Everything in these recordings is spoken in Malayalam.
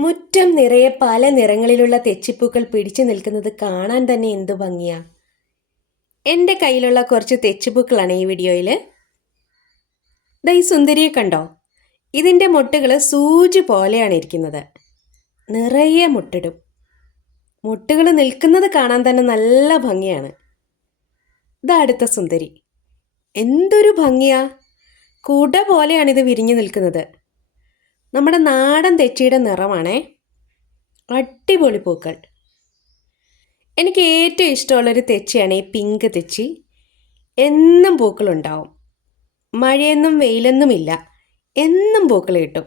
മുറ്റം നിറയെ പല നിറങ്ങളിലുള്ള തെച്ചിപ്പൂക്കൾ പിടിച്ചു നിൽക്കുന്നത് കാണാൻ തന്നെ എന്തു ഭംഗിയാ. എന്റെ കയ്യിലുള്ള കുറച്ച് തെച്ചിപ്പൂക്കളാണ് ഈ വീഡിയോയിൽ ദൈ സുന്ദരിയെ കണ്ടോ? ഇതിന്റെ മുട്ടുകൾ സൂചി പോലെയാണ് ഇരിക്കുന്നത്. നിറയെ മുട്ടിടും. മുട്ടുകൾ നിൽക്കുന്നത് കാണാൻ തന്നെ നല്ല ഭംഗിയാണ്. ഇതാ അടുത്ത സുന്ദരി. എന്തൊരു ഭംഗിയാ. കുട പോലെയാണിത് വിരിഞ്ഞു നിൽക്കുന്നത്. നമ്മുടെ നാടൻ തെച്ചിയുടെ നിറമാണേ അടിപൊളി പൂക്കൾ. എനിക്ക് ഏറ്റവും ഇഷ്ടമുള്ളൊരു തെച്ചിയാണ് ഈ പിങ്ക് തെച്ചി. എന്നും പൂക്കളുണ്ടാവും. മഴയെന്നും വെയിലെന്നുമില്ല. എന്നും പൂക്കൾ കിട്ടും.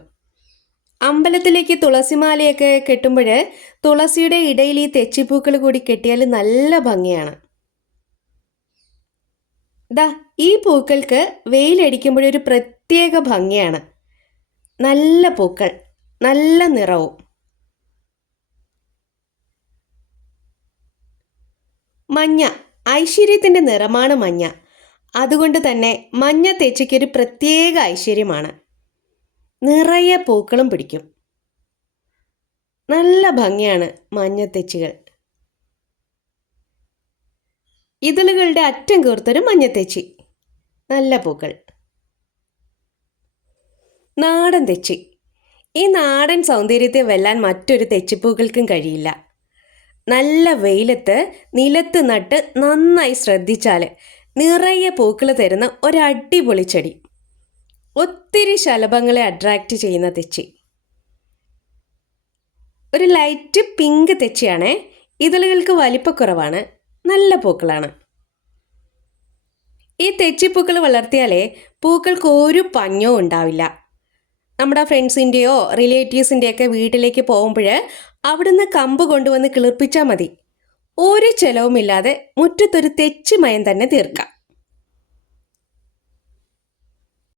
അമ്പലത്തിലേക്ക് തുളസിമാലയൊക്കെ കെട്ടുമ്പോൾ തുളസിയുടെ ഇടയിൽ ഈ തെച്ചിപ്പൂക്കൾ കൂടി കെട്ടിയാൽ നല്ല ഭംഗിയാണ്. ദാ ഈ പൂക്കൾക്ക് വെയിലടിക്കുമ്പോഴൊരു പ്രത്യേക ഭംഗിയാണ്. നല്ല പൂക്കൾ നല്ല നിറവും. മഞ്ഞ ഐശ്വര്യത്തിന്റെ നിറമാണ് മഞ്ഞ. അതുകൊണ്ട് തന്നെ മഞ്ഞ തേച്ചയ്ക്കൊരു പ്രത്യേക ഐശ്വര്യമാണ്. നിറയെ പൂക്കളും പിടിക്കും. നല്ല ഭംഗിയാണ് മഞ്ഞ തേച്ചുകൾ. ഇതളുകളുടെ അറ്റം കോർത്തൊരു മഞ്ഞത്തേച്ചി നല്ല പൂക്കൾ. നാടൻ തെച്ചി. ഈ നാടൻ സൗന്ദര്യത്തെ വെല്ലാൻ മറ്റൊരു തെച്ചിപ്പൂക്കൾക്കും കഴിയില്ല. നല്ല വെയിലത്ത് നിലത്ത് നട്ട് നന്നായി ശ്രദ്ധിച്ചാൽ നിറയെ പൂക്കൾ തരുന്ന ഒരടിപൊളി ചെടി. ഒത്തിരി ശലഭങ്ങളെ അട്രാക്റ്റ് ചെയ്യുന്ന തെച്ചി. ഒരു ലൈറ്റ് പിങ്ക് തെച്ചിയാണേ. ഇതളുകൾക്ക് വലിപ്പക്കുറവാണ്. നല്ല പൂക്കളാണ്. ഈ തെച്ചിപ്പൂക്കൾ വളർത്തിയാലേ പൂക്കൾക്ക് ഒരു പഞ്ഞവും ഉണ്ടാവില്ല. നമ്മുടെ ഫ്രണ്ട്സിന്റെയോ റിലേറ്റീവ്സിന്റെയൊക്കെ വീട്ടിലേക്ക് പോകുമ്പോൾ അവിടുന്ന് കമ്പ് കൊണ്ടുവന്ന് കിളിർപ്പിച്ചാൽ മതി. ഒരു ചെലവുമില്ലാതെ മുറ്റത്തൊരു തെച്ചിമയം തന്നെ തീർക്കാം.